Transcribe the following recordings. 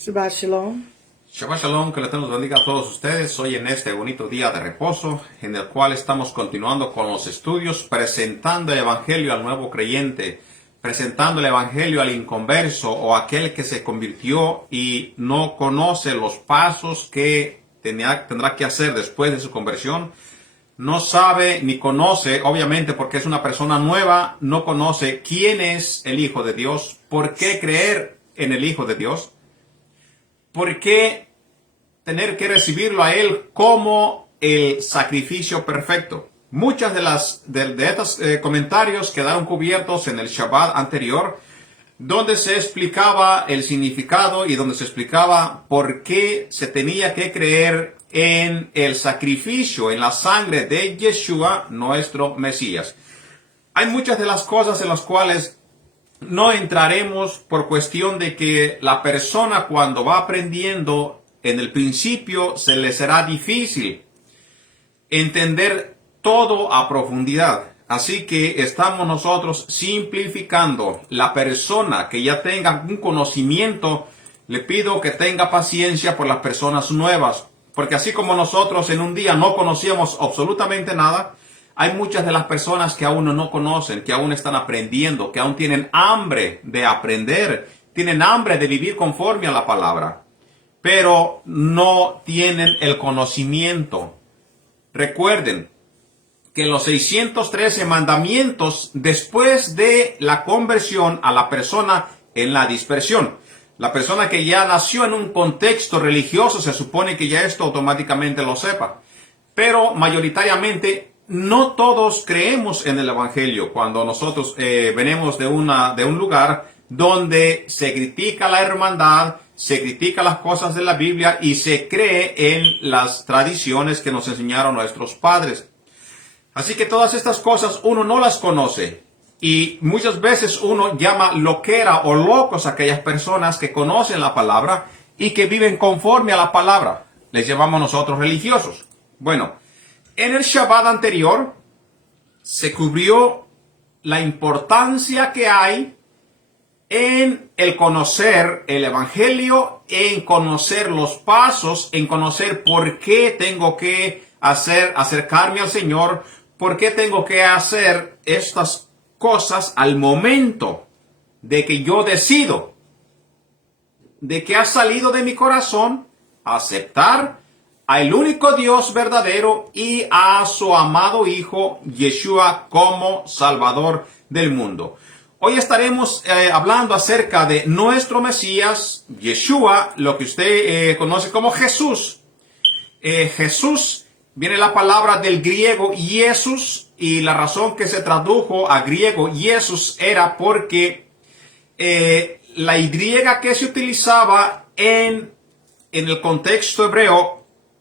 Shabbat Shalom. Shabbat Shalom, que el Eterno los bendiga a todos ustedes hoy en este bonito día de reposo, en el cual estamos continuando con los estudios, presentando el Evangelio al nuevo creyente, presentando el Evangelio al inconverso o aquel que se convirtió y no conoce los pasos que tendrá que hacer después de su conversión. No sabe ni conoce, obviamente porque es una persona nueva, no conoce quién es el Hijo de Dios, por qué creer en el Hijo de Dios. ¿Por qué tener que recibirlo a Él como el sacrificio perfecto? Muchas de estos comentarios quedaron cubiertos en el Shabbat anterior, donde se explicaba el significado y donde se explicaba por qué se tenía que creer en el sacrificio, en la sangre de Yeshua, nuestro Mesías. Hay muchas de las cosas en las cuales no entraremos por cuestión de que la persona cuando va aprendiendo en el principio se le será difícil entender todo a profundidad. Así que estamos nosotros simplificando. La persona que ya tenga un conocimiento, le pido que tenga paciencia por las personas nuevas. Porque así como nosotros en un día no conocíamos absolutamente nada, hay muchas de las personas que aún no conocen, que aún están aprendiendo, que aún tienen hambre de aprender, tienen hambre de vivir conforme a la palabra, pero no tienen el conocimiento. Recuerden que los 613 mandamientos después de la conversión a la persona en la dispersión. La persona que ya nació en un contexto religioso se supone que ya esto automáticamente lo sepa, pero mayoritariamente no todos creemos en el Evangelio cuando nosotros venimos de un lugar donde se critica la hermandad, se critica las cosas de la Biblia y se cree en las tradiciones que nos enseñaron nuestros padres. Así que todas estas cosas uno no las conoce y muchas veces uno llama loquera o locos a aquellas personas que conocen la palabra y que viven conforme a la palabra. Les llamamos nosotros religiosos. Bueno, en el Shabbat anterior se cubrió la importancia que hay en el conocer el Evangelio, en conocer los pasos, en conocer por qué tengo que acercarme al Señor, por qué tengo que hacer estas cosas al momento de que yo decido, de que ha salido de mi corazón aceptar al único Dios verdadero y a su amado Hijo Yeshua como Salvador del mundo. Hoy estaremos hablando acerca de nuestro Mesías, Yeshua, lo que usted conoce como Jesús. Jesús viene la palabra del griego Jesús y la razón que se tradujo a griego Jesús era porque la Y que se utilizaba en el contexto hebreo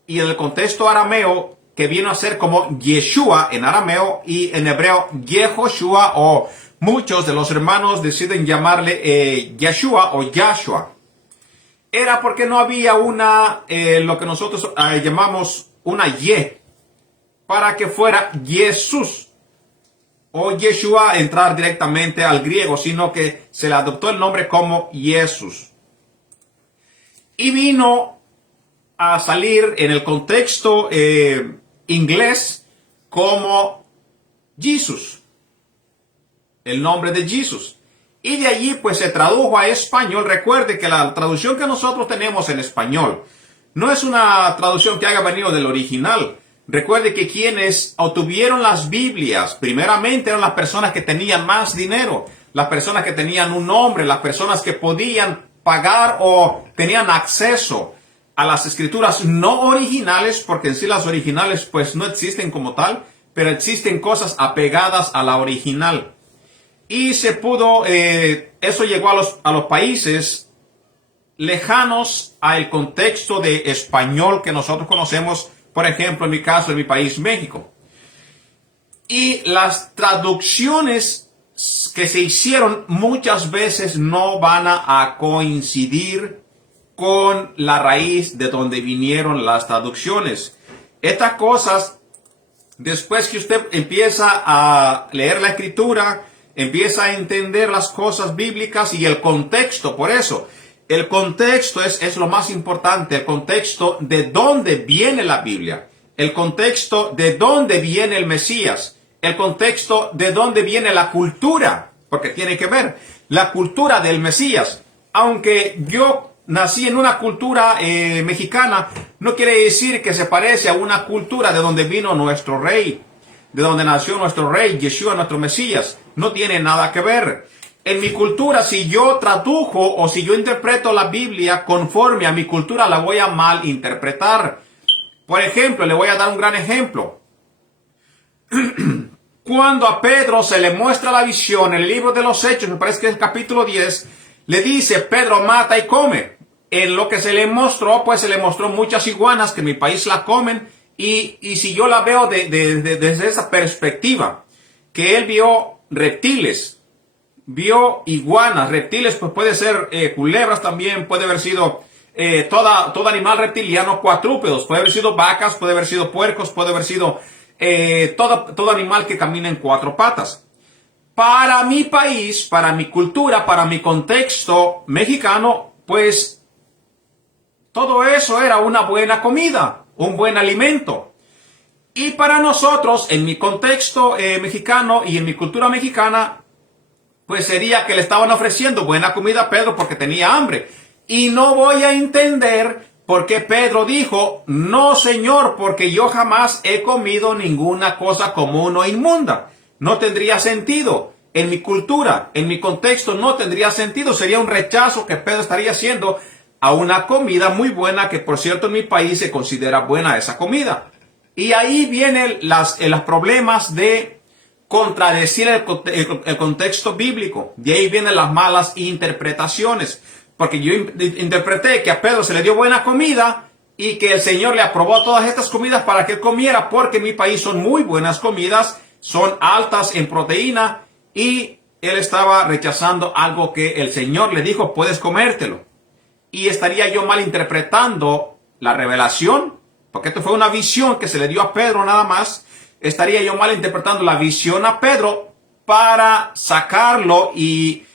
y en el contexto arameo, que viene a ser como Yeshua en arameo y en hebreo Yehoshua, o muchos de los hermanos deciden llamarle Yeshua o Yahshua. Era porque no había lo que nosotros llamamos una Y, para que fuera Jesús o Yeshua entrar directamente al griego, sino que se le adoptó el nombre como Jesús. Y vino a salir en el contexto inglés como Jesus, el nombre de Jesús. Y de allí pues se tradujo a español. Recuerde que la traducción que nosotros tenemos en español no es una traducción que haya venido del original. Recuerde que quienes obtuvieron las Biblias primeramente eran las personas que tenían más dinero, las personas que tenían un nombre, las personas que podían pagar o tenían acceso a las escrituras no originales, porque en sí las originales pues no existen como tal, pero existen cosas apegadas a la original. Y se pudo, eso llegó a los países lejanos al contexto de español que nosotros conocemos, por ejemplo, en mi caso, en mi país, México. Y las traducciones que se hicieron muchas veces no van a coincidir con la raíz de donde vinieron las traducciones. Estas cosas, después que usted empieza a leer la escritura, empieza a entender las cosas bíblicas y el contexto. Por eso, El contexto es lo más importante, el contexto de dónde viene la Biblia, el contexto de dónde viene el Mesías, el contexto de dónde viene la cultura, porque tiene que ver la cultura del Mesías. Aunque yo nací en una cultura mexicana, no quiere decir que se parece a una cultura de donde vino nuestro rey, de donde nació nuestro rey, Yeshua, nuestro Mesías. No tiene nada que ver. En mi cultura, si yo tradujo o si yo interpreto la Biblia conforme a mi cultura, la voy a malinterpretar. Por ejemplo, le voy a dar un gran ejemplo. Cuando a Pedro se le muestra la visión en el libro de los Hechos, me parece que es el capítulo 10, le dice, Pedro, mata y come. En lo que se le mostró, pues se le mostró muchas iguanas que en mi país la comen. Y si yo la veo desde esa perspectiva, que él vio reptiles, vio iguanas, reptiles, pues puede ser culebras también, puede haber sido todo animal reptiliano, cuadrúpedos, puede haber sido vacas, puede haber sido puercos, puede haber sido todo animal que camina en cuatro patas. Para mi país, para mi cultura, para mi contexto mexicano, pues todo eso era una buena comida, un buen alimento. Y para nosotros, en mi contexto mexicano y en mi cultura mexicana, pues sería que le estaban ofreciendo buena comida a Pedro porque tenía hambre. Y no voy a entender por qué Pedro dijo, no Señor, porque yo jamás he comido ninguna cosa común o inmunda. No tendría sentido. En mi cultura, en mi contexto, no tendría sentido. Sería un rechazo que Pedro estaría haciendo a una comida muy buena, que por cierto en mi país se considera buena esa comida. Y ahí vienen los problemas de contradecir el contexto bíblico. De ahí vienen las malas interpretaciones. Porque yo interpreté que a Pedro se le dio buena comida y que el Señor le aprobó todas estas comidas para que él comiera, porque en mi país son muy buenas comidas, son altas en proteína, y él estaba rechazando algo que el Señor le dijo, puedes comértelo. Y estaría yo malinterpretando la revelación, porque esto fue una visión que se le dio a Pedro nada más. Estaría yo malinterpretando la visión a Pedro para sacarlo y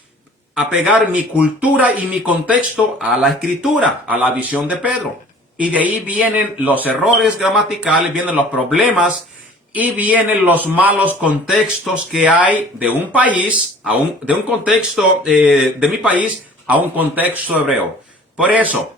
apegar mi cultura y mi contexto a la escritura, a la visión de Pedro. Y de ahí vienen los errores gramaticales, vienen los problemas y vienen los malos contextos que hay de un país, de un contexto de mi país a un contexto hebreo. Por eso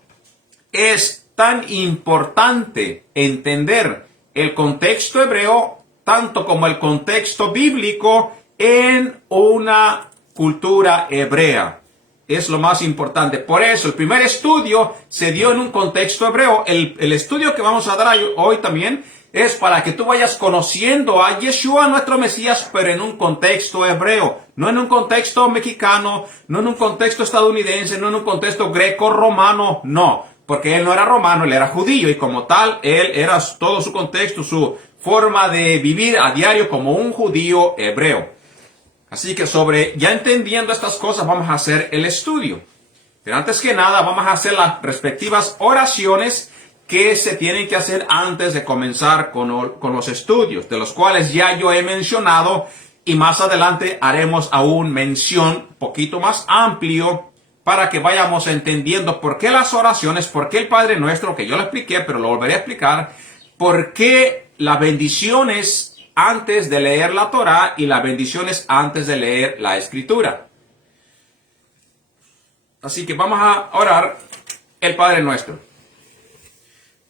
es tan importante entender el contexto hebreo tanto como el contexto bíblico en una cultura hebrea. Es lo más importante. Por eso el primer estudio se dio en un contexto hebreo. El estudio que vamos a dar hoy también es para que tú vayas conociendo a Yeshua, nuestro Mesías, pero en un contexto hebreo. No en un contexto mexicano, no en un contexto estadounidense, no en un contexto greco-romano, no. Porque él no era romano, él era judío y como tal, él era todo su contexto, su forma de vivir a diario como un judío hebreo. Así que ya entendiendo estas cosas, vamos a hacer el estudio. Pero antes que nada, vamos a hacer las respectivas oraciones que se tienen que hacer antes de comenzar con los estudios, de los cuales ya yo he mencionado, y más adelante haremos aún mención un poquito más amplio para que vayamos entendiendo por qué las oraciones, por qué el Padre Nuestro, que yo lo expliqué, pero lo volveré a explicar, por qué las bendiciones antes de leer la Torá y las bendiciones antes de leer la Escritura. Así que vamos a orar el Padre Nuestro.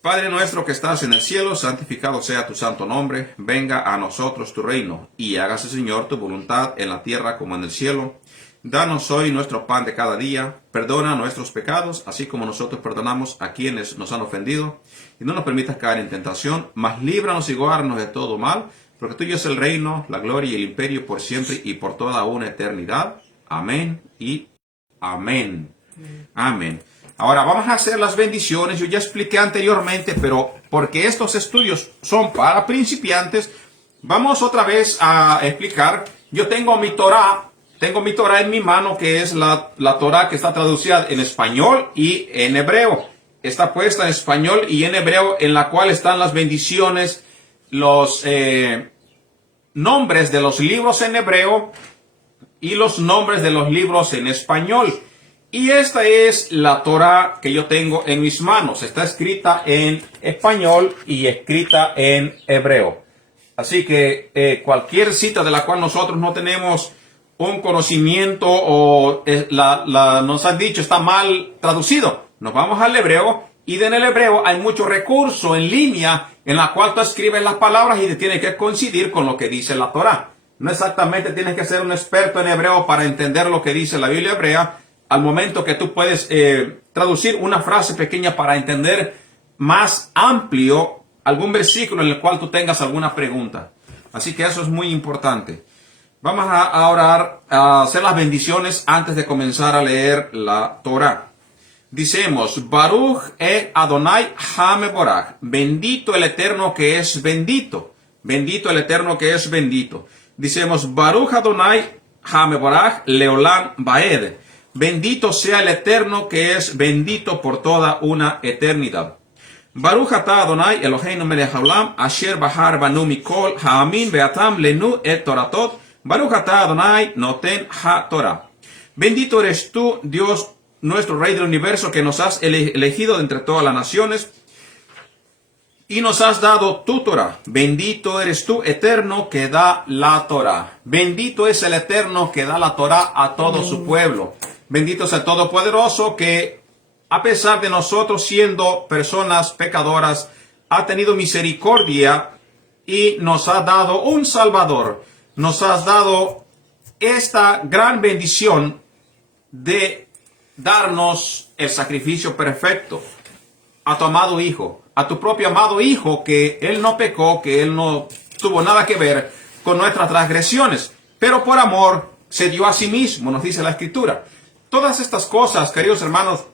Padre nuestro que estás en el cielo, santificado sea tu santo nombre. Venga a nosotros tu reino y hágase, Señor, tu voluntad en la tierra como en el cielo. Danos hoy nuestro pan de cada día. Perdona nuestros pecados, así como nosotros perdonamos a quienes nos han ofendido. Y no nos permitas caer en tentación, mas líbranos y guárdanos de todo mal, porque tuyo es el reino, la gloria y el imperio por siempre y por toda una eternidad. Amén y amén. Amén. Ahora vamos a hacer las bendiciones. Yo ya expliqué anteriormente, pero porque estos estudios son para principiantes, vamos otra vez a explicar. Yo tengo mi Torá en mi mano, que es la Torá que está traducida en español y en hebreo. Está puesta en español y en hebreo, en la cual están las bendiciones, los nombres de los libros en hebreo y los nombres de los libros en español. Y esta es la Torá que yo tengo en mis manos. Está escrita en español y escrita en hebreo. Así que cualquier cita de la cual nosotros no tenemos un conocimiento o nos han dicho está mal traducido, nos vamos al hebreo y en el hebreo hay muchos recursos en línea en la cual tú escribes las palabras y te tiene que coincidir con lo que dice la Torá. No exactamente tienes que ser un experto en hebreo para entender lo que dice la Biblia hebrea, al momento que tú puedes traducir una frase pequeña para entender más amplio algún versículo en el cual tú tengas alguna pregunta. Así que eso es muy importante. Vamos a orar, a hacer las bendiciones antes de comenzar a leer la Torá. Dicemos, Baruch Adonai HaMeborach, bendito el Eterno que es bendito, bendito el Eterno que es bendito. Dicemos, Baruch Adonai HaMeborach Leolam Baed, bendito sea el Eterno que es bendito por toda una eternidad. Baruch atah Adonai Eloheinu melech haolam, asher bahar banu mikol ha'amin beatam lenu et toratot, Baruch atah Adonai noten ha-Torah. Bendito eres tú, Dios, nuestro Rey del universo, que nos has elegido de entre todas las naciones y nos has dado tu Torah. Bendito eres tú, Eterno, que da la Torah. Bendito es el Eterno que da la Torah a todo su pueblo. Bendito es el Todopoderoso que, a pesar de nosotros siendo personas pecadoras, ha tenido misericordia y nos ha dado un Salvador. Nos has dado esta gran bendición de darnos el sacrificio perfecto a tu amado Hijo, a tu propio amado Hijo, que Él no pecó, que Él no tuvo nada que ver con nuestras transgresiones, pero por amor se dio a sí mismo, nos dice la Escritura. Todas estas cosas, queridos hermanos,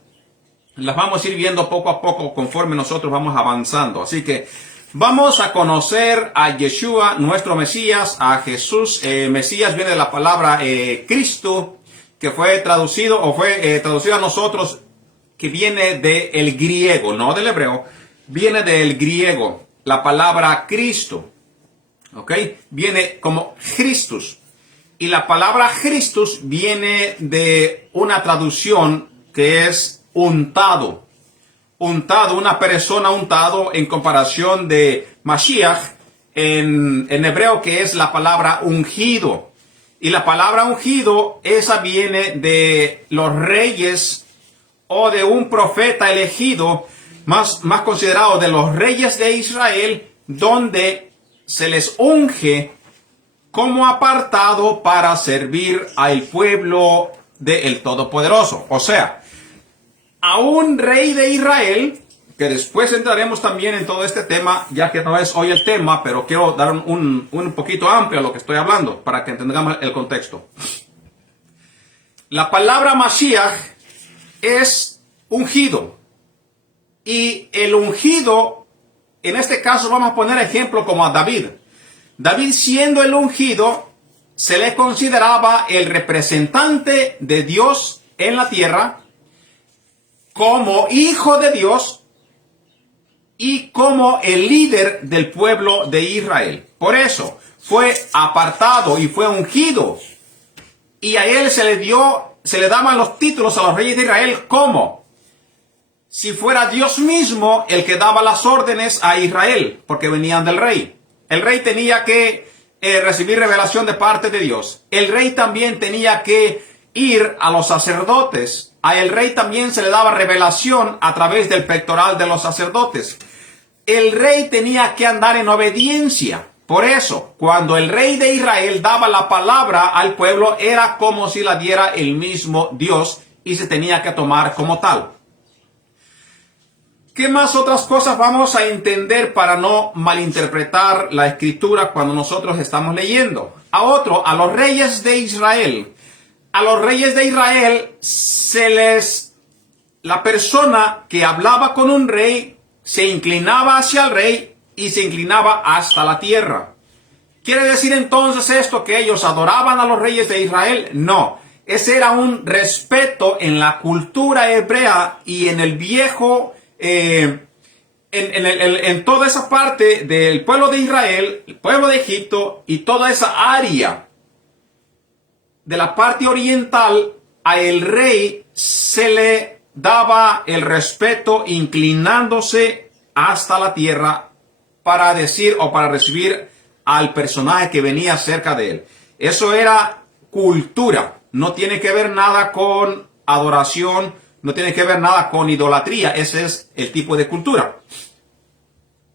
las vamos a ir viendo poco a poco conforme nosotros vamos avanzando. Así que vamos a conocer a Yeshua, nuestro Mesías, a Jesús. Mesías viene de la palabra Cristo, que fue traducido o fue traducido a nosotros, que viene del griego, no del hebreo, viene del griego, la palabra Cristo, ¿ok? Viene como Christus. Y la palabra Christus viene de una traducción que es untado. Untado, una persona untado en comparación de Mashiach en hebreo, que es la palabra ungido. Y la palabra ungido, esa viene de los reyes o de un profeta elegido, más considerado de los reyes de Israel, donde se les unge como apartado para servir al pueblo del Todopoderoso. O sea, a un rey de Israel, que después entraremos también en todo este tema, ya que no es hoy el tema, pero quiero dar un poquito amplio a lo que estoy hablando, para que entendamos el contexto. La palabra Mashiach es ungido, y el ungido, en este caso vamos a poner ejemplo como a David. David, siendo el ungido, se le consideraba el representante de Dios en la tierra, como hijo de Dios, y como el líder del pueblo de Israel. Por eso fue apartado y fue ungido. Y a él se le daban los títulos a los reyes de Israel como si fuera Dios mismo el que daba las órdenes a Israel, porque venían del rey. El rey tenía que recibir revelación de parte de Dios. El rey también tenía que ir a los sacerdotes. A el rey también se le daba revelación a través del pectoral de los sacerdotes. El rey tenía que andar en obediencia. Por eso, cuando el rey de Israel daba la palabra al pueblo, era como si la diera el mismo Dios y se tenía que tomar como tal. ¿Qué más otras cosas vamos a entender para no malinterpretar la Escritura cuando nosotros estamos leyendo? A los reyes de Israel. A los reyes de Israel la persona que hablaba con un rey se inclinaba hacia el rey y se inclinaba hasta la tierra. ¿Quiere decir entonces esto que ellos adoraban a los reyes de Israel? No, ese era un respeto en la cultura hebrea y en el viejo, en toda esa parte del pueblo de Israel, el pueblo de Egipto y toda esa área de la parte oriental a el rey se le daba el respeto inclinándose hasta la tierra para decir o para recibir al personaje que venía cerca de él. Eso era cultura. No tiene que ver nada con adoración, no tiene que ver nada con idolatría. Ese es el tipo de cultura.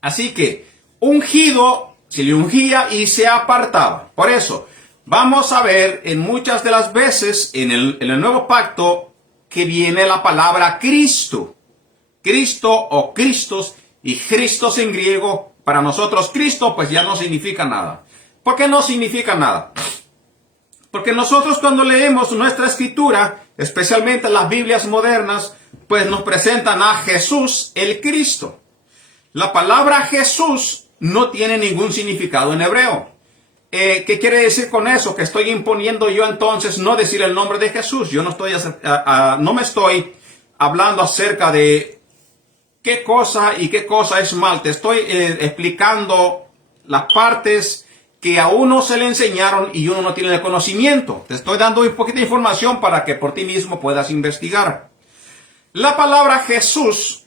Así que ungido, se le ungía y se apartaba. Por eso, vamos a ver en muchas de las veces en el nuevo pacto que viene la palabra Cristo. Cristo o Cristos, y Christos en griego, para nosotros Cristo pues ya no significa nada. ¿Por qué no significa nada? Porque nosotros cuando leemos nuestra escritura, especialmente las Biblias modernas, pues nos presentan a Jesús el Cristo. La palabra Jesús no tiene ningún significado en hebreo. ¿Qué quiere decir con eso? Que estoy imponiendo yo entonces no decir el nombre de Jesús. Yo no me estoy hablando acerca de qué cosa y qué cosa es mal. Te estoy explicando las partes que a uno se le enseñaron y uno no tiene el conocimiento. Te estoy dando un poquito de información para que por ti mismo puedas investigar. La palabra Jesús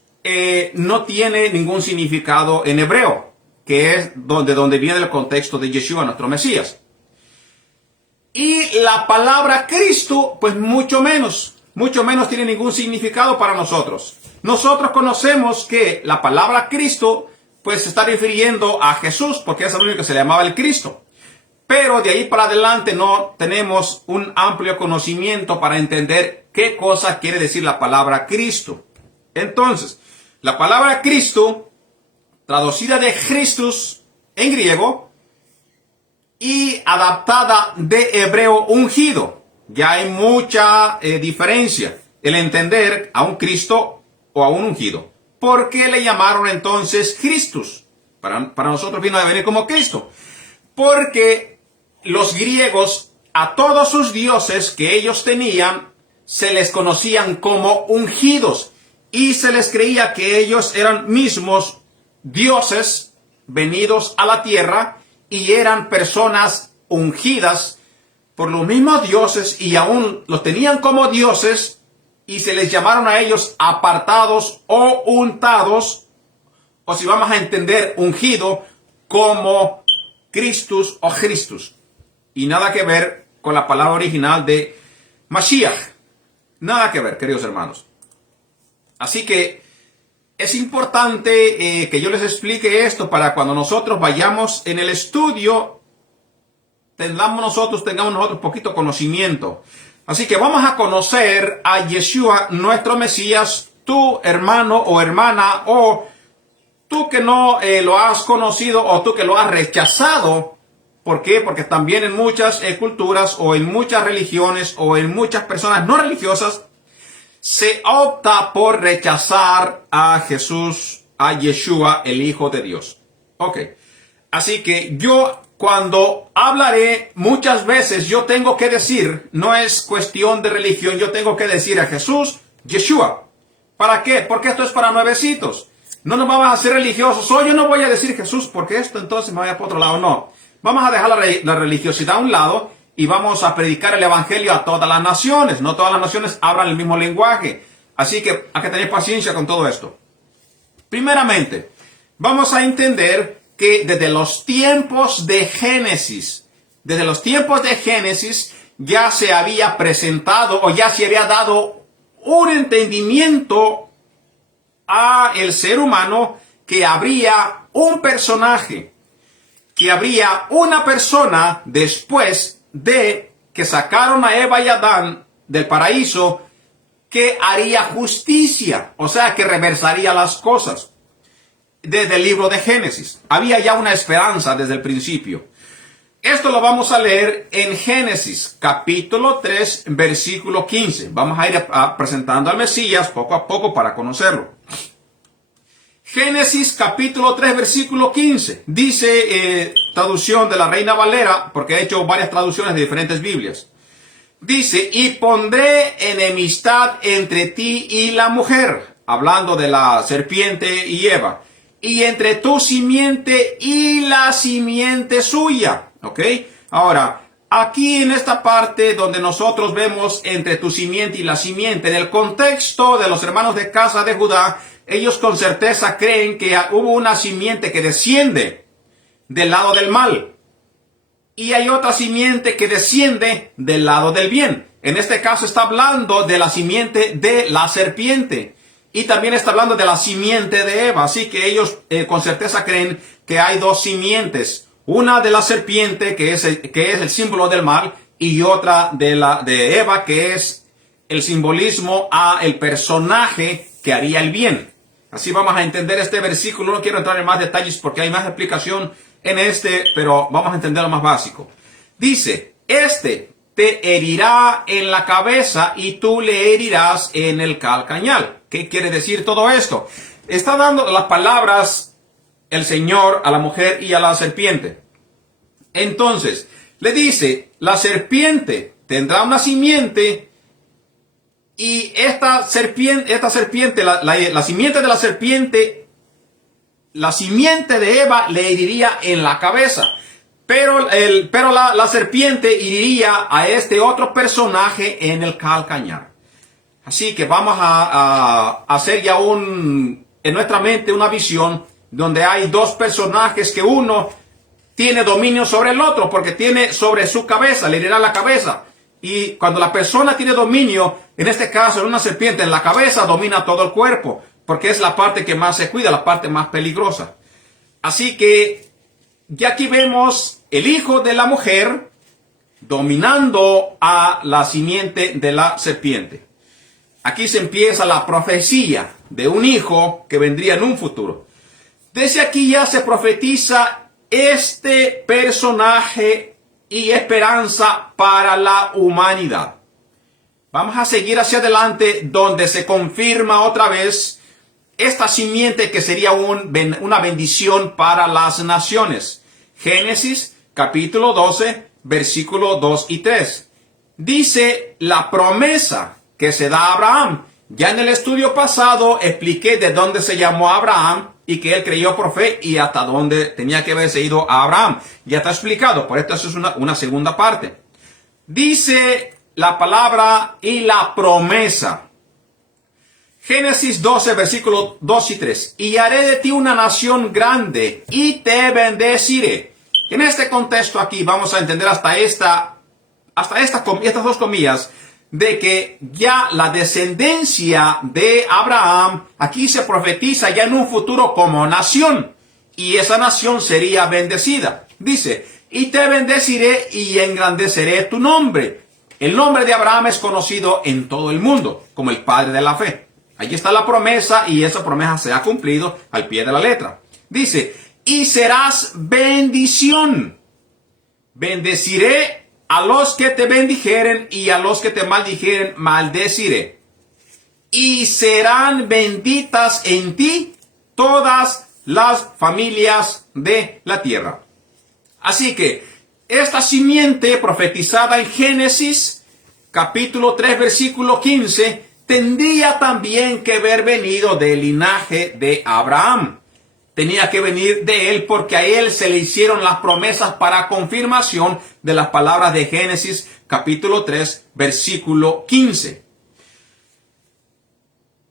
no tiene ningún significado en hebreo, que es donde viene el contexto de Yeshua, nuestro Mesías. Y la palabra Cristo, pues mucho menos tiene ningún significado para nosotros. Nosotros conocemos que la palabra Cristo, pues se está refiriendo a Jesús, porque es el único que se le llamaba el Cristo. Pero de ahí para adelante no tenemos un amplio conocimiento para entender qué cosa quiere decir la palabra Cristo. Entonces, la palabra Cristo, traducida de Christus en griego y adaptada de hebreo ungido. Ya hay mucha diferencia el entender a un Cristo o a un ungido. ¿Por qué le llamaron entonces Christus? Para nosotros viene a venir como Cristo. Porque los griegos, a todos sus dioses que ellos tenían, se les conocían como ungidos. Y se les creía que ellos eran mismos dioses venidos a la tierra y eran personas ungidas por los mismos dioses y aún los tenían como dioses y se les llamaron a ellos apartados o untados, o si vamos a entender ungido como Christus o Christus. Y nada que ver con la palabra original de Mashiach. Nada que ver, queridos hermanos. Así que es importante que yo les explique esto para cuando nosotros vayamos en el estudio, tengamos nosotros un poquito conocimiento. Así que vamos a conocer a Yeshua, nuestro Mesías, tu hermano o hermana, o tú que no lo has conocido o tú que lo has rechazado. ¿Por qué? Porque también en muchas culturas o en muchas religiones o en muchas personas no religiosas se opta por rechazar a Jesús, a Yeshua, el Hijo de Dios. Ok. Así que yo cuando hablaré muchas veces yo tengo que decir, no es cuestión de religión, yo tengo que decir a Jesús, Yeshua. ¿Para qué? Porque esto es para nuevecitos. No nos vamos a hacer religiosos. Yo no voy a decir Jesús porque esto entonces me vaya por otro lado. No. Vamos a dejar la religiosidad a un lado y vamos a predicar el evangelio a todas las naciones. No todas las naciones hablan el mismo lenguaje. Así que hay que tener paciencia con todo esto. Primeramente, vamos a entender que desde los tiempos de Génesis, ya se había presentado o ya se había dado un entendimiento a el ser humano que habría un personaje, que habría una persona después de que sacaron a Eva y Adán del paraíso que haría justicia, o sea, que reversaría las cosas. Desde el libro de Génesis había ya una esperanza desde el principio. Esto lo vamos a leer en Génesis capítulo 3 versículo 15. Vamos a ir presentando al Mesías poco a poco para conocerlo. Génesis capítulo 3 versículo 15. Dice, traducción de la Reina Valera, porque he hecho varias traducciones de diferentes Biblias. Dice, y pondré enemistad entre ti y la mujer, hablando de la serpiente y Eva, y entre tu simiente y la simiente suya. ¿Ok? Ahora, aquí en esta parte donde nosotros vemos entre tu simiente y la simiente, en el contexto de los hermanos de casa de Judá, ellos con certeza creen que hubo una simiente que desciende del lado del mal y hay otra simiente que desciende del lado del bien. En este caso está hablando de la simiente de la serpiente y también está hablando de la simiente de Eva. Así que ellos con certeza creen que hay dos simientes. Una de la serpiente, que es el símbolo del mal, y otra de Eva, que es el simbolismo a el personaje que haría el bien. Así vamos a entender este versículo. No quiero entrar en más detalles porque hay más explicación en pero vamos a entender lo más básico. Dice, te herirá en la cabeza y tú le herirás en el calcañal. ¿Qué quiere decir todo esto? Está dando las palabras el Señor a la mujer y a la serpiente. Entonces, le dice, la serpiente tendrá una simiente y esta simiente, la simiente de la serpiente, la simiente de Eva le heriría en la cabeza. Pero la serpiente heriría a este otro personaje en el calcañar. Así que vamos a hacer ya en nuestra mente una visión donde hay dos personajes que uno tiene dominio sobre el otro porque tiene sobre su cabeza, le herirá la cabeza. Y cuando la persona tiene dominio, en este caso en una serpiente, en la cabeza domina todo el cuerpo porque es la parte que más se cuida, la parte más peligrosa. Así que ya aquí vemos el hijo de la mujer dominando a la simiente de la serpiente. Aquí se empieza la profecía de un hijo que vendría en un futuro. Desde aquí ya se profetiza este personaje y esperanza para la humanidad. Vamos a seguir hacia adelante donde se confirma otra vez esta simiente que sería una bendición para las naciones. Génesis capítulo 12, versículo 2 y 3. Dice la promesa que se da a Abraham. Ya en el estudio pasado expliqué de dónde se llamó Abraham y que él creyó por fe y hasta dónde tenía que haberse ido a Abraham. Ya está explicado, por esto es una segunda parte. Dice la palabra y la promesa. Génesis 12, versículos 2 y 3. Y haré de ti una nación grande y te bendeciré. En este contexto aquí vamos a entender hasta estas dos comillas de que ya la descendencia de Abraham aquí se profetiza ya en un futuro como nación. Y esa nación sería bendecida. Dice, y te bendeciré y engrandeceré tu nombre. El nombre de Abraham es conocido en todo el mundo como el padre de la fe. Allí está la promesa y esa promesa se ha cumplido al pie de la letra. Dice, y serás bendición. Bendeciré a los que te bendijeren y a los que te maldijeren maldeciré. Y serán benditas en ti todas las familias de la tierra. Así que esta simiente profetizada en Génesis capítulo 3 versículo 15 tendría también que haber venido del linaje de Abraham. Tenía que venir de él porque a él se le hicieron las promesas para confirmación de las palabras de Génesis capítulo 3 versículo 15.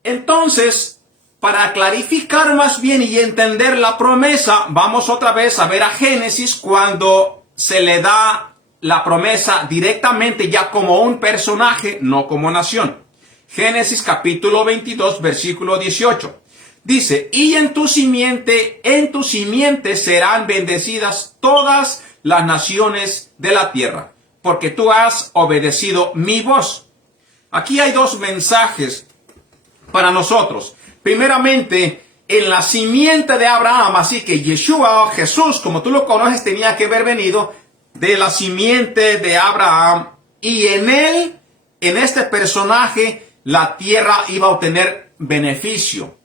Entonces, para clarificar más bien y entender la promesa, vamos otra vez a ver a Génesis cuando se le da la promesa directamente ya como un personaje, no como nación. Génesis capítulo 22 versículo 18. Dice, y en tu simiente serán bendecidas todas las naciones de la tierra, porque tú has obedecido mi voz. Aquí hay dos mensajes para nosotros. Primeramente, en la simiente de Abraham, así que Yeshua, Jesús, como tú lo conoces, tenía que haber venido de la simiente de Abraham, y en él, en este personaje, la tierra iba a obtener beneficio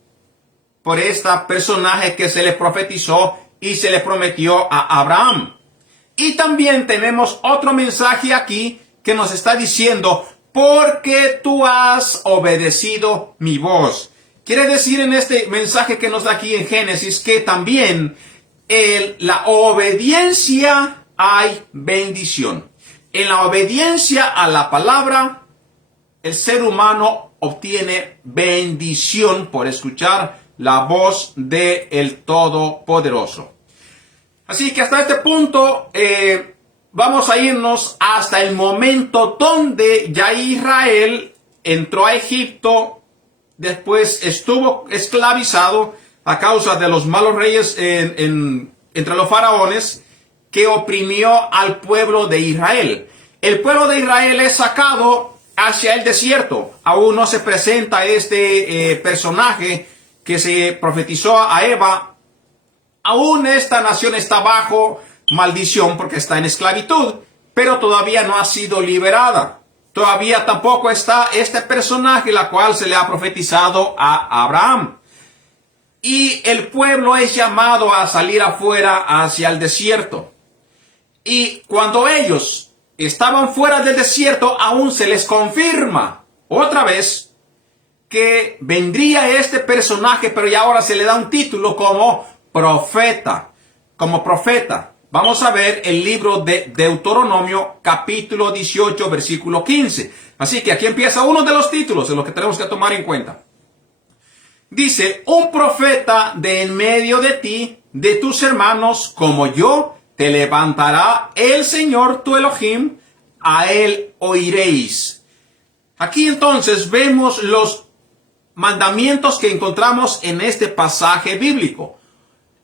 por este personaje que se le profetizó y se le prometió a Abraham. Y también tenemos otro mensaje aquí que nos está diciendo, porque tú has obedecido mi voz. Quiere decir en este mensaje que nos da aquí en Génesis que también la obediencia hay bendición. En la obediencia a la palabra, el ser humano obtiene bendición por escuchar la voz del Todopoderoso. Así que hasta este punto vamos a irnos hasta el momento donde ya Israel entró a Egipto, después estuvo esclavizado a causa de los malos reyes entre los faraones que oprimió al pueblo de Israel. El pueblo de Israel es sacado hacia el desierto. Aún no se presenta este personaje que se profetizó a Eva. Aún esta nación está bajo maldición porque está en esclavitud, pero todavía no ha sido liberada. Todavía tampoco está este personaje, la cual se le ha profetizado a Abraham. Y el pueblo es llamado a salir afuera hacia el desierto. Y cuando ellos estaban fuera del desierto, aún se les confirma otra vez que vendría este personaje, pero ya ahora se le da un título como profeta. Como profeta. Vamos a ver el libro de Deuteronomio, capítulo 18, versículo 15. Así que aquí empieza uno de los títulos en los que tenemos que tomar en cuenta. Dice, un profeta de en medio de ti, de tus hermanos, como yo, te levantará el Señor tu Elohim, a él oiréis. Aquí entonces vemos los mandamientos que encontramos en este pasaje bíblico.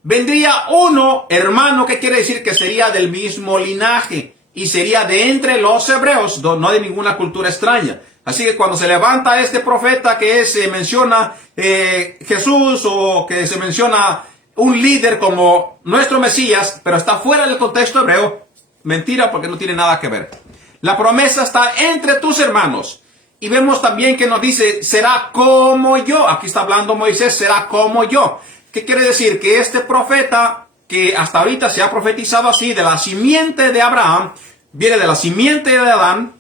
Vendría uno, hermano, que quiere decir que sería del mismo linaje y sería de entre los hebreos, no de ninguna cultura extraña. Así que cuando se levanta este profeta que se menciona Jesús o que se menciona un líder como nuestro Mesías, pero está fuera del contexto hebreo, mentira porque no tiene nada que ver. La promesa está entre tus hermanos. Y vemos también que nos dice, será como yo. Aquí está hablando Moisés, será como yo. ¿Qué quiere decir? Que este profeta, que hasta ahorita se ha profetizado así, de la simiente de Abraham, viene de la simiente de Adán,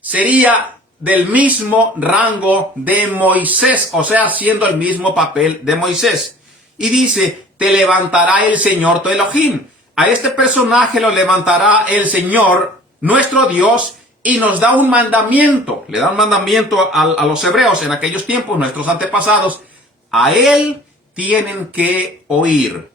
sería del mismo rango de Moisés, o sea, haciendo el mismo papel de Moisés. Y dice, te levantará el Señor tu Elohim. A este personaje lo levantará el Señor, nuestro Dios, y nos da un mandamiento. Le da un mandamiento a los hebreos en aquellos tiempos, nuestros antepasados. A él tienen que oír.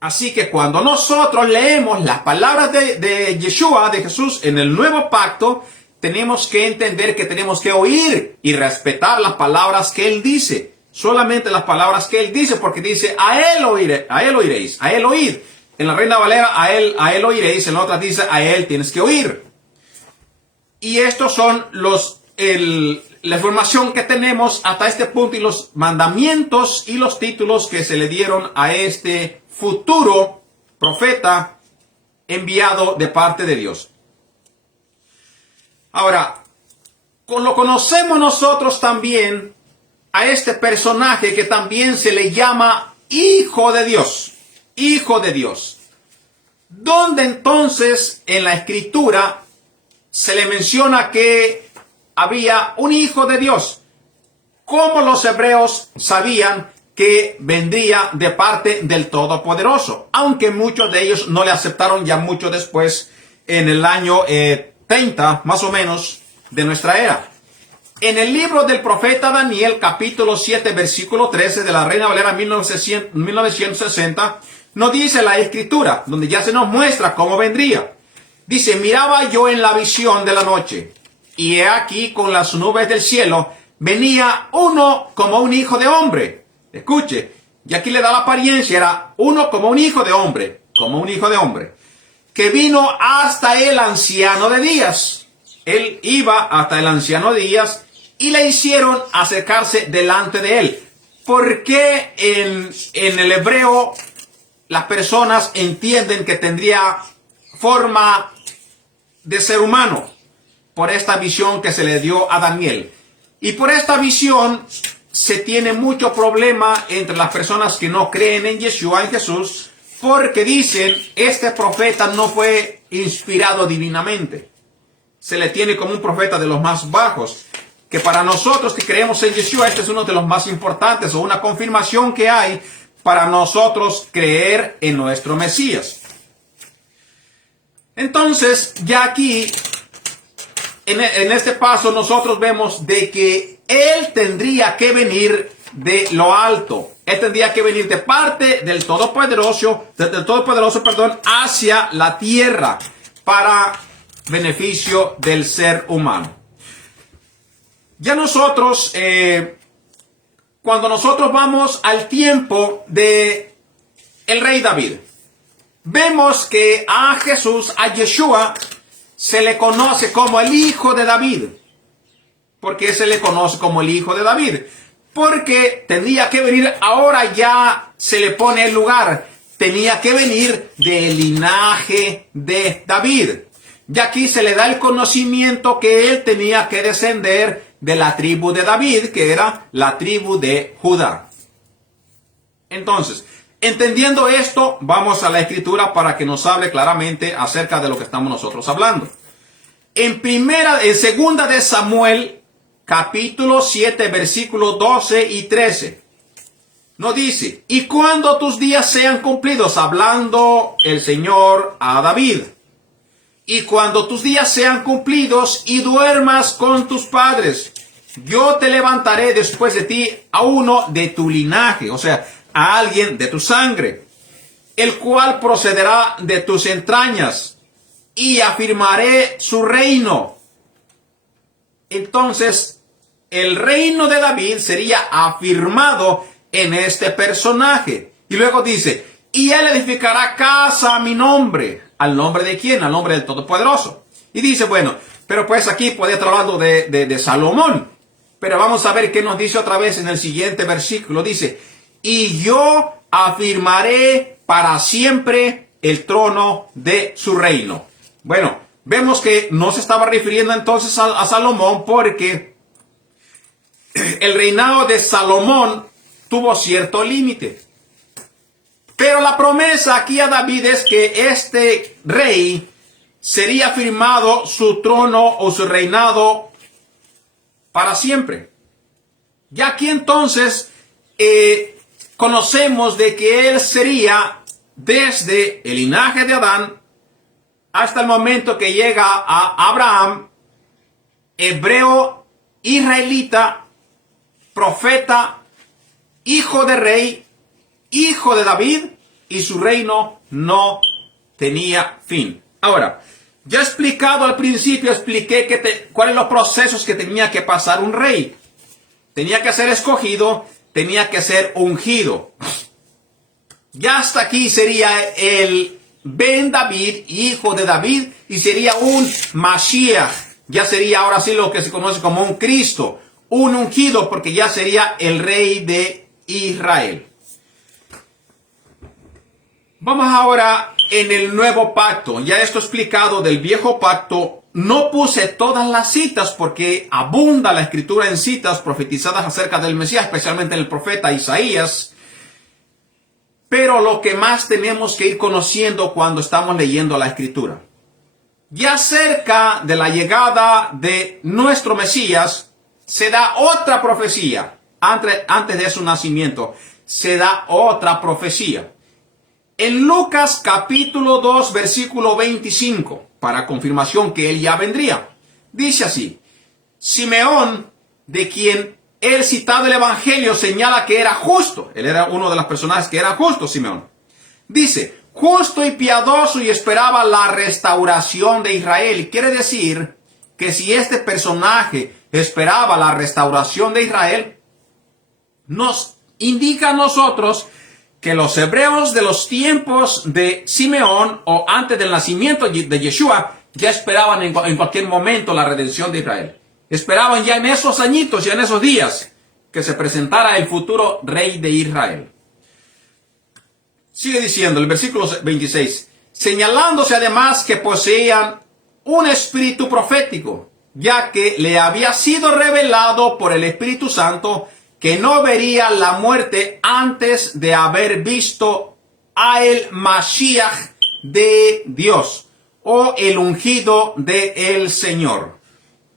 Así que cuando nosotros leemos las palabras de Yeshua, de Jesús, en el nuevo pacto, tenemos que entender que tenemos que oír y respetar las palabras que Él dice. Solamente las palabras que Él dice, porque dice, a Él oiréis, a Él oíd. En la Reina Valera, a Él oiréis, en la otra dice, a Él tienes que oír. Y estos son la información que tenemos hasta este punto y los mandamientos y los títulos que se le dieron a este futuro profeta enviado de parte de Dios. Ahora, lo conocemos nosotros también a este personaje que también se le llama Hijo de Dios. Hijo de Dios. ¿Dónde entonces en la Escritura se le menciona que había un Hijo de Dios? ¿Cómo los hebreos sabían que vendría de parte del Todopoderoso? Aunque muchos de ellos no le aceptaron ya mucho después, en el año 30, más o menos, de nuestra era. En el libro del profeta Daniel, capítulo 7, versículo 13, de la Reina Valera 1960, nos dice la Escritura, donde ya se nos muestra cómo vendría. Dice, miraba yo en la visión de la noche, y he aquí con las nubes del cielo, venía uno como un hijo de hombre. Escuche, y aquí le da la apariencia, era uno como un hijo de hombre, que vino hasta el anciano de días. Él iba hasta el anciano de días y le hicieron acercarse delante de él. ¿Por qué en el hebreo las personas entienden que tendría forma de ser humano? Por esta visión que se le dio a Daniel. Y por esta visión se tiene mucho problema entre las personas que no creen en Yeshua, en Jesús, porque dicen, este profeta no fue inspirado divinamente. Se le tiene como un profeta de los más bajos, que para nosotros que creemos en Yeshua, este es uno de los más importantes, o una confirmación que hay para nosotros creer en nuestro Mesías. Entonces, ya aquí, en este paso, nosotros vemos de que Él tendría que venir de lo alto. Él tendría que venir de parte del Todopoderoso, hacia la tierra para beneficio del ser humano. Ya nosotros, cuando nosotros vamos al tiempo de el rey David, vemos que a Jesús, a Yeshua, se le conoce como el hijo de David. ¿Por qué se le conoce como el hijo de David? Porque tendría que venir, ahora ya se le pone el lugar, tenía que venir del linaje de David. Y aquí se le da el conocimiento que él tenía que descender de la tribu de David, que era la tribu de Judá. Entonces, entendiendo esto, vamos a la escritura para que nos hable claramente acerca de lo que estamos nosotros hablando. En segunda de Samuel, capítulo 7, versículos 12 y 13. Nos dice, y cuando tus días sean cumplidos, hablando el Señor a David, y cuando tus días sean cumplidos y duermas con tus padres, yo te levantaré después de ti a uno de tu linaje, o sea, a alguien de tu sangre, el cual procederá de tus entrañas, y afirmaré su reino. Entonces, el reino de David sería afirmado en este personaje. Y luego dice, y él edificará casa a mi nombre. ¿Al nombre de quién? Al nombre del Todopoderoso. Y dice, bueno, pero pues aquí puede estar hablando de Salomón. Pero vamos a ver qué nos dice otra vez en el siguiente versículo. Dice, y yo afirmaré para siempre el trono de su reino. Bueno, vemos que no se estaba refiriendo entonces a Salomón, porque el reinado de Salomón tuvo cierto límite. Pero la promesa aquí a David es que este rey sería firmado su trono o su reinado para siempre. Y aquí entonces conocemos de que él sería desde el linaje de Adán hasta el momento que llega a Abraham, hebreo, israelita, profeta, hijo de rey, hijo de David, y su reino no tenía fin. Ahora, ya he explicado al principio, expliqué cuáles los procesos que tenía que pasar un rey. Tenía que ser escogido, tenía que ser ungido. Ya hasta aquí sería el Ben David, hijo de David, y sería un Mashiach. Ya sería ahora sí lo que se conoce como un Cristo, un ungido, porque ya sería el rey de Israel. Vamos ahora en el nuevo pacto. Ya esto explicado del viejo pacto. No puse todas las citas porque abunda la escritura en citas profetizadas acerca del Mesías, especialmente el profeta Isaías. Pero lo que más tenemos que ir conociendo cuando estamos leyendo la escritura. Ya cerca de la llegada de nuestro Mesías, se da otra profecía. Antes de su nacimiento, se da otra profecía. En Lucas capítulo 2, versículo 25, para confirmación que él ya vendría, dice así, Simeón, de quien el citado el Evangelio señala que era justo, él era uno de los personajes que era justo, Simeón, dice, justo y piadoso y esperaba la restauración de Israel. Quiere decir que si este personaje esperaba la restauración de Israel, nos indica a nosotros que los hebreos de los tiempos de Simeón o antes del nacimiento de Yeshua ya esperaban en cualquier momento la redención de Israel. Esperaban ya en esos añitos, ya en esos días, que se presentara el futuro rey de Israel. Sigue diciendo el versículo 26, señalándose además que poseían un espíritu profético, ya que le había sido revelado por el Espíritu Santo que no vería la muerte antes de haber visto a el Mashiach de Dios o el ungido del Señor.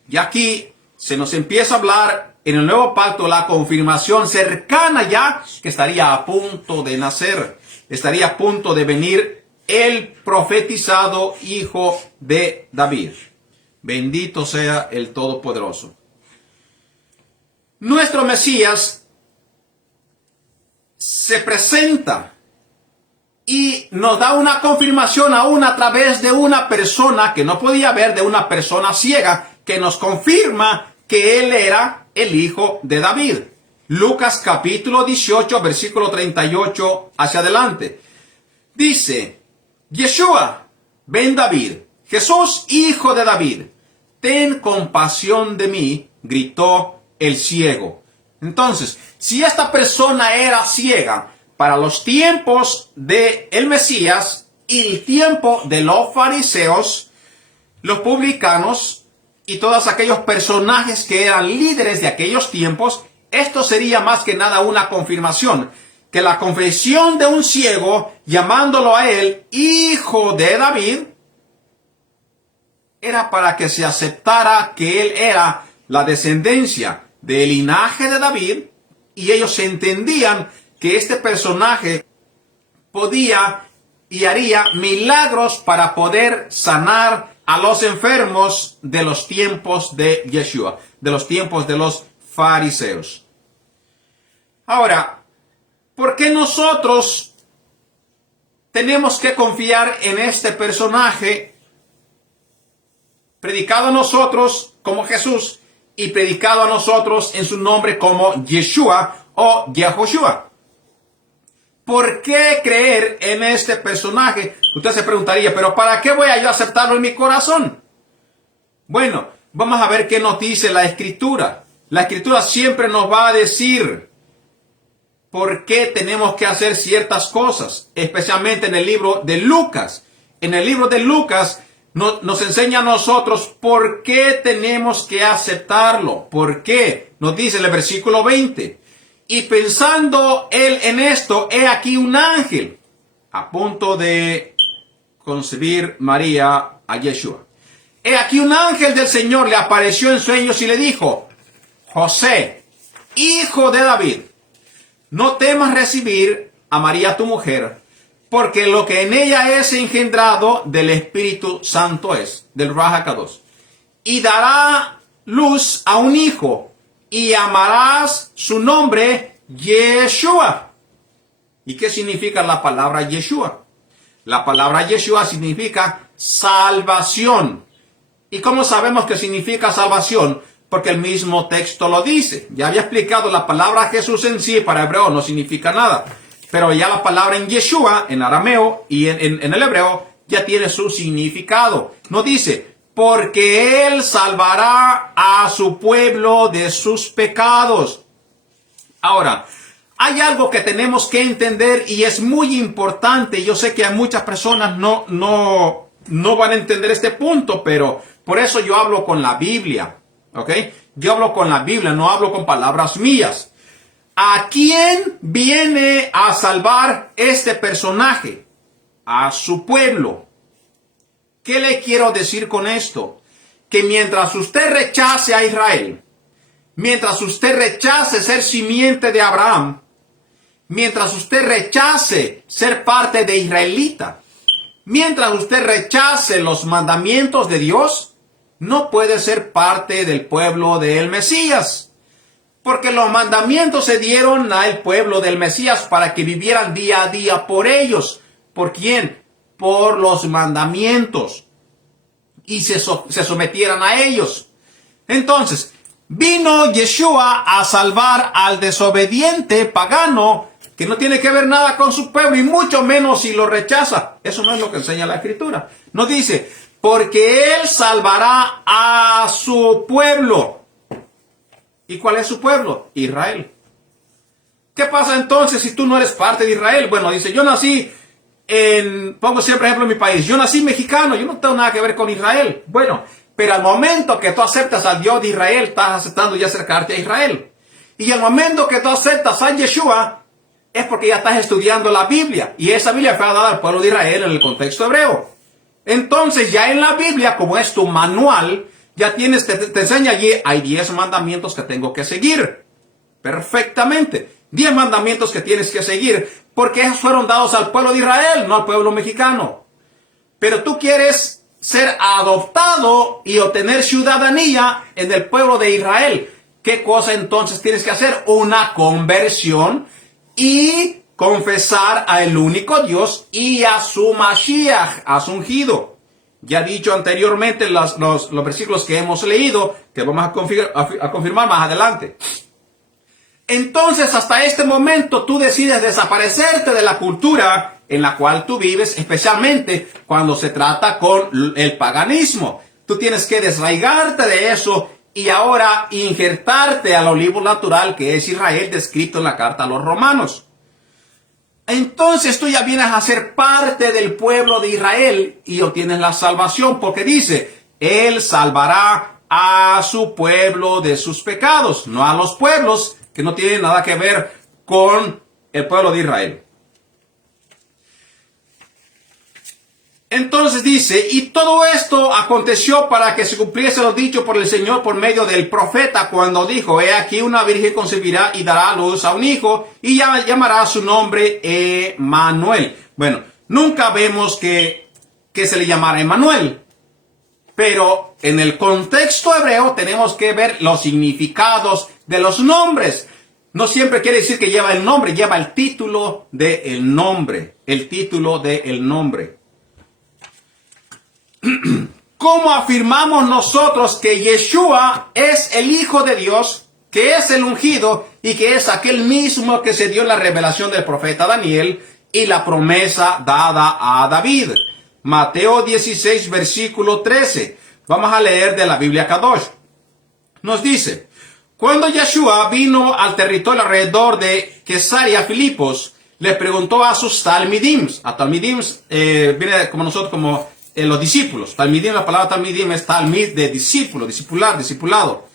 Y aquí se nos empieza a hablar en el nuevo pacto la confirmación cercana ya que estaría a punto de nacer, estaría a punto de venir el profetizado hijo de David. Bendito sea el Todopoderoso. Nuestro Mesías se presenta y nos da una confirmación aún a través de una persona que no podía ver, de una persona ciega, que nos confirma que él era el hijo de David. Lucas capítulo 18, versículo 38 hacia adelante. Dice, Yeshua, ben David, Jesús, hijo de David, ten compasión de mí, gritó el ciego. Entonces, si esta persona era ciega para los tiempos de el Mesías y el tiempo de los fariseos, los publicanos y todos aquellos personajes que eran líderes de aquellos tiempos, esto sería más que nada una confirmación, que la confesión de un ciego, llamándolo a él hijo de David, era para que se aceptara que él era la descendencia del linaje de David, y ellos entendían que este personaje podía y haría milagros para poder sanar a los enfermos de los tiempos de Yeshua, de los tiempos de los fariseos. Ahora, ¿por qué nosotros tenemos que confiar en este personaje predicado a nosotros como Jesús y predicado a nosotros en su nombre como Yeshua o Yehoshua? ¿Por qué creer en este personaje? Usted se preguntaría, ¿pero para qué voy a yo aceptarlo en mi corazón? Bueno, vamos a ver qué nos dice la Escritura. La Escritura siempre nos va a decir por qué tenemos que hacer ciertas cosas, especialmente en el libro de Lucas. En el libro de Lucas nos enseña a nosotros por qué tenemos que aceptarlo. ¿Por qué? Nos dice en el versículo 20. Y pensando él en esto, he aquí un ángel a punto de concebir María a Yeshua. He aquí un ángel del Señor le apareció en sueños y le dijo, José, hijo de David, no temas recibir a María tu mujer, porque lo que en ella es engendrado del Espíritu Santo es, del Ruach HaKadosh, y dará luz a un hijo, y llamarás su nombre Yeshua. ¿Y qué significa la palabra Yeshua? La palabra Yeshua significa salvación. ¿Y cómo sabemos que significa salvación? Porque el mismo texto lo dice. Ya había explicado, la palabra Jesús en sí para hebreo no significa nada. Pero ya la palabra en Yeshua, en arameo y en el hebreo, ya tiene su significado. No dice, porque Él salvará a su pueblo de sus pecados. Ahora, hay algo que tenemos que entender y es muy importante. Yo sé que a muchas personas no van a entender este punto, pero por eso yo hablo con la Biblia. ¿Ok? Yo hablo con la Biblia, no hablo con palabras mías. ¿A quién viene a salvar este personaje? A su pueblo. ¿Qué le quiero decir con esto? Que mientras usted rechace a Israel, mientras usted rechace ser simiente de Abraham, mientras usted rechace ser parte de israelita, mientras usted rechace los mandamientos de Dios, no puede ser parte del pueblo del Mesías. Porque los mandamientos se dieron al pueblo del Mesías para que vivieran día a día por ellos. ¿Por quién? Por los mandamientos. Y se sometieran a ellos. Entonces, vino Yeshua a salvar al desobediente pagano que no tiene que ver nada con su pueblo y mucho menos si lo rechaza. Eso no es lo que enseña la Escritura. No dice, porque Él salvará a su pueblo. ¿Y cuál es su pueblo? Israel. ¿Qué pasa entonces si tú no eres parte de Israel? Bueno, dice, yo nací pongo siempre ejemplo en mi país, yo nací mexicano, yo no tengo nada que ver con Israel. Bueno, pero al momento que tú aceptas al Dios de Israel, estás aceptando ya acercarte a Israel. Y al momento que tú aceptas a Yeshua, es porque ya estás estudiando la Biblia. Y esa Biblia fue dada al pueblo de Israel en el contexto hebreo. Entonces ya en la Biblia, como es tu manual, ya tienes, te enseña allí, hay 10 mandamientos que tengo que seguir. Perfectamente. 10 mandamientos que tienes que seguir, porque esos fueron dados al pueblo de Israel, no al pueblo mexicano. Pero tú quieres ser adoptado y obtener ciudadanía en el pueblo de Israel. ¿Qué cosa entonces tienes que hacer? Una conversión y confesar al único Dios y a su Mashiach, a su ungido. Ya he dicho anteriormente los versículos que hemos leído, que vamos a confirmar más adelante. Entonces, hasta este momento, tú decides desaparecerte de la cultura en la cual tú vives, especialmente cuando se trata con el paganismo. Tú tienes que desraigarte de eso y ahora injertarte al olivo natural que es Israel, descrito en la carta a los romanos. Entonces tú ya vienes a ser parte del pueblo de Israel y obtienes la salvación, porque dice, Él salvará a su pueblo de sus pecados, no a los pueblos que no tienen nada que ver con el pueblo de Israel. Entonces dice, y todo esto aconteció para que se cumpliese lo dicho por el Señor por medio del profeta, cuando dijo, he aquí una virgen concebirá y dará a luz a un hijo, y llamará su nombre Emmanuel. Bueno, nunca vemos que se le llamara Emmanuel, pero en el contexto hebreo tenemos que ver los significados de los nombres. No siempre quiere decir que lleva el nombre, lleva el título del nombre, el título del nombre. ¿Cómo afirmamos nosotros que Yeshua es el Hijo de Dios, que es el ungido y que es aquel mismo que se dio en la revelación del profeta Daniel y la promesa dada a David? Mateo 16, versículo 13. Vamos a leer de la Biblia Kadosh. Nos dice, cuando Yeshua vino al territorio alrededor de Cesarea Filipos, le preguntó a sus talmidim. A talmidim viene como nosotros como los discípulos. Talmidim, la palabra talmidim es talmid de discípulo, discipular, discipulado.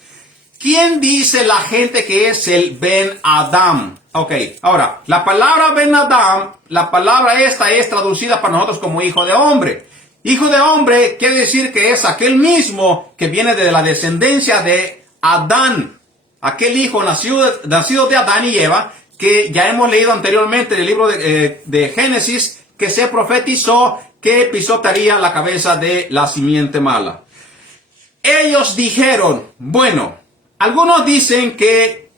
¿Quién dice la gente que es el Ben Adam? Ok, ahora, la palabra Ben Adam, la palabra esta es traducida para nosotros como hijo de hombre. Hijo de hombre quiere decir que es aquel mismo que viene de la descendencia de Adán. Aquel hijo nacido de Adán y Eva, que ya hemos leído anteriormente en el libro de Génesis, que se profetizó que pisotearía la cabeza de la simiente mala. Ellos dijeron, bueno, algunos dicen que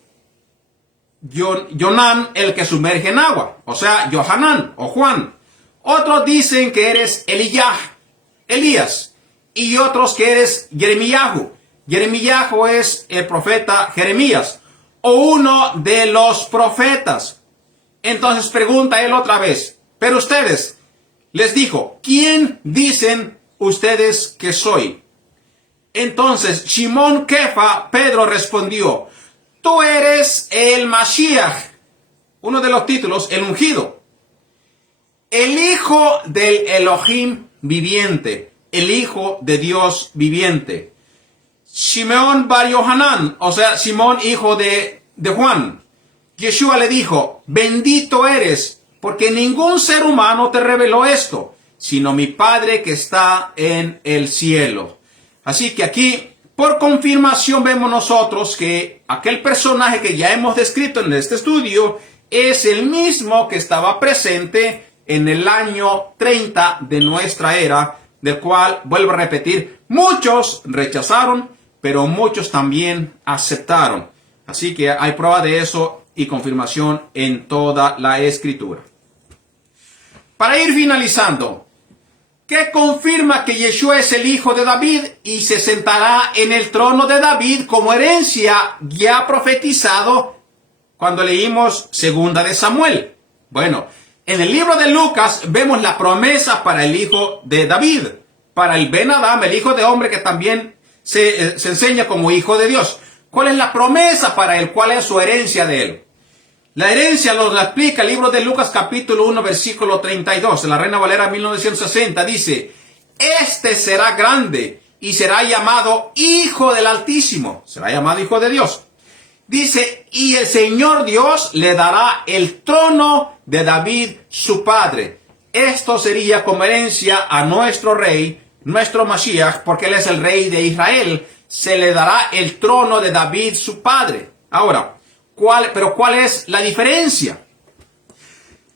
Jonán, el que sumerge en agua, o sea, Johanán o Juan. Otros dicen que eres Elías, y otros que eres Jeremiyahu. Jeremiyahu es el profeta Jeremías, o uno de los profetas. Entonces pregunta él otra vez, pero ustedes, les dijo, ¿quién dicen ustedes que soy? Entonces Shimón Kefa, Pedro respondió, tú eres el Mashiach, uno de los títulos, el ungido, el hijo del Elohim viviente, el hijo de Dios viviente. Simeón bar Yohanan, o sea, Simón hijo de Juan. Yeshua le dijo, bendito eres, porque ningún ser humano te reveló esto, sino mi Padre que está en el cielo. Así que aquí, por confirmación, vemos nosotros que aquel personaje que ya hemos descrito en este estudio es el mismo que estaba presente en el año 30 de nuestra era, del cual, vuelvo a repetir, muchos rechazaron, pero muchos también aceptaron. Así que hay prueba de eso y confirmación en toda la Escritura. Para ir finalizando, ¿qué confirma que Yeshua es el hijo de David y se sentará en el trono de David como herencia ya profetizado cuando leímos segunda de Samuel? Bueno, en el libro de Lucas vemos la promesa para el hijo de David, para el Ben Adam, el hijo de hombre que también se enseña como hijo de Dios. ¿Cuál es la promesa para él? ¿Cuál es su herencia de él? La herencia nos la explica el libro de Lucas capítulo 1 versículo 32. En la Reina Valera 1960 dice, este será grande y será llamado Hijo del Altísimo. Será llamado Hijo de Dios. Dice, y el Señor Dios le dará el trono de David su padre. Esto sería como herencia a nuestro rey, nuestro Mashiach, porque él es el rey de Israel. Se le dará el trono de David su padre. Ahora, Pero ¿cuál es la diferencia?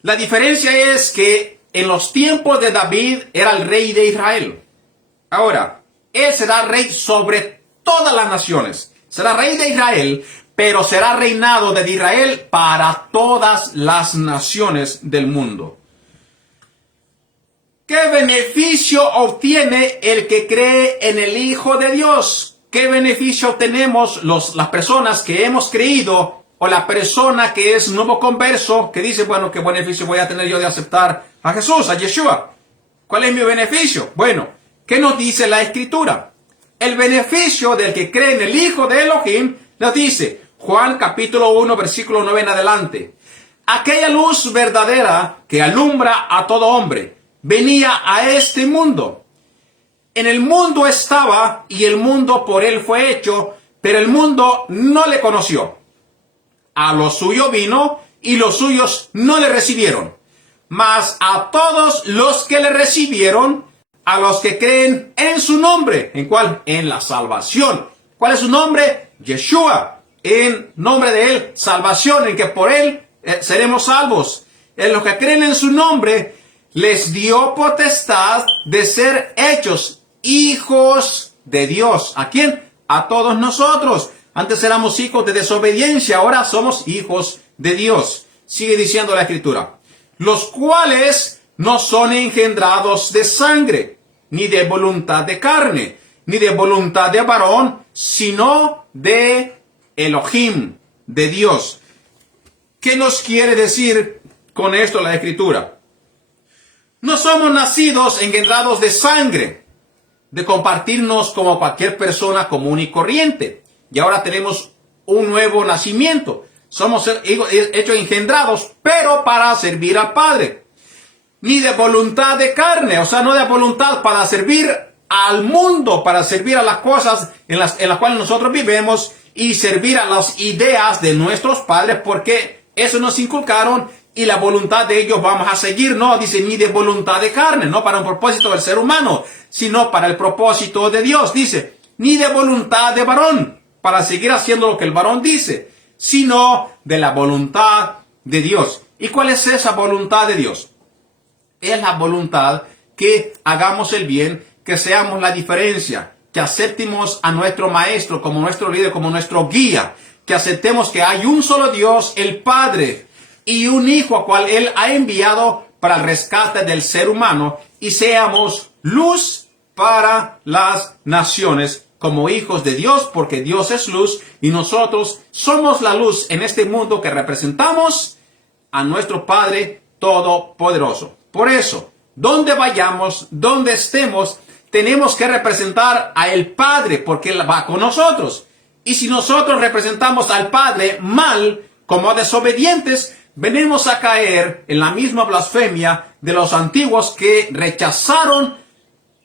La diferencia es que en los tiempos de David era el rey de Israel. Ahora, él será rey sobre todas las naciones. Será rey de Israel, pero será reinado de Israel para todas las naciones del mundo. ¿Qué beneficio obtiene el que cree en el Hijo de Dios? ¿Qué beneficio obtenemos las personas que hemos creído o la persona que es nuevo converso que dice, bueno, ¿qué beneficio voy a tener yo de aceptar a Jesús, a Yeshua? ¿Cuál es mi beneficio? Bueno, ¿qué nos dice la Escritura? El beneficio del que cree en el Hijo de Elohim nos dice Juan capítulo 1 versículo 9 en adelante. Aquella luz verdadera que alumbra a todo hombre venía a este mundo. En el mundo estaba y el mundo por él fue hecho, pero el mundo no le conoció. A lo suyo vino y los suyos no le recibieron. Mas a todos los que le recibieron, a los que creen en su nombre. ¿En cuál? En la salvación. ¿Cuál es su nombre? Yeshua. En nombre de él, salvación, en que por él seremos salvos. En los que creen en su nombre, les dio potestad de ser hechos hijos de Dios. ¿A quién? A todos nosotros. Antes éramos hijos de desobediencia, ahora somos hijos de Dios. Sigue diciendo la Escritura. Los cuales no son engendrados de sangre, ni de voluntad de carne, ni de voluntad de varón, sino de Elohim, de Dios. ¿Qué nos quiere decir con esto la Escritura? No somos nacidos engendrados de sangre, de compartirnos como cualquier persona común y corriente. Y ahora tenemos un nuevo nacimiento. Somos hechos engendrados, pero para servir al Padre. Ni de voluntad de carne, o sea, no de voluntad para servir al mundo, para servir a las cosas en las cuales nosotros vivimos y servir a las ideas de nuestros padres, porque eso nos inculcaron y la voluntad de ellos vamos a seguir. No, dice, ni de voluntad de carne, no para un propósito del ser humano, sino para el propósito de Dios. Dice, ni de voluntad de varón, para seguir haciendo lo que el varón dice, sino de la voluntad de Dios. ¿Y cuál es esa voluntad de Dios? Es la voluntad que hagamos el bien, que seamos la diferencia, que aceptemos a nuestro maestro como nuestro líder, como nuestro guía, que aceptemos que hay un solo Dios, el Padre, y un Hijo a cual Él ha enviado para el rescate del ser humano, y seamos luz para las naciones como hijos de Dios, porque Dios es luz y nosotros somos la luz en este mundo que representamos a nuestro Padre Todopoderoso. Por eso, donde vayamos, donde estemos, tenemos que representar a el Padre, porque Él va con nosotros. Y si nosotros representamos al Padre mal, como desobedientes, venimos a caer en la misma blasfemia de los antiguos que rechazaron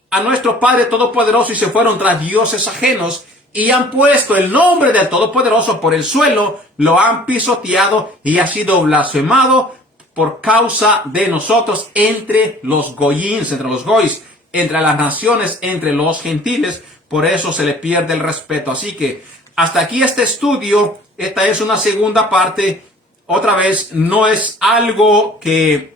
a nuestro Padre Todopoderoso y se fueron tras dioses ajenos y han puesto el nombre del Todopoderoso por el suelo, lo han pisoteado y ha sido blasfemado por causa de nosotros entre los goyins, entre los goys, entre las naciones, entre los gentiles. Por eso se le pierde el respeto. Así que hasta aquí este estudio. Esta es una segunda parte. Otra vez, no es algo que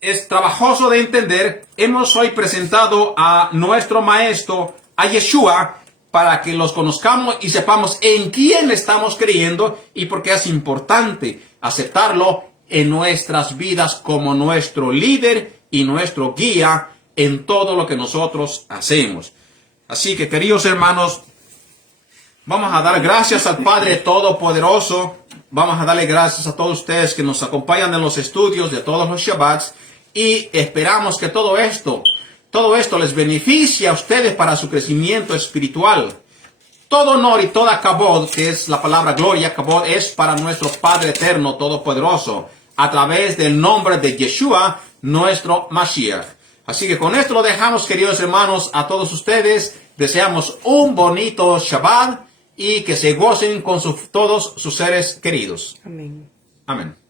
es trabajoso de entender. Hemos hoy presentado a nuestro maestro, a Yeshua, para que los conozcamos y sepamos en quién estamos creyendo y por qué es importante aceptarlo en nuestras vidas como nuestro líder y nuestro guía en todo lo que nosotros hacemos. Así que, queridos hermanos, vamos a dar gracias al Padre Todopoderoso. Vamos a darle gracias a todos ustedes que nos acompañan en los estudios de todos los Shabbats. Y esperamos que todo esto les beneficie a ustedes para su crecimiento espiritual. Todo honor y toda kabod, que es la palabra gloria, kabod, es para nuestro Padre Eterno Todopoderoso, a través del nombre de Yeshua, nuestro Mashiach. Así que con esto lo dejamos, queridos hermanos, a todos ustedes. Deseamos un bonito Shabbat y que se gocen con todos sus seres queridos. Amén. Amén.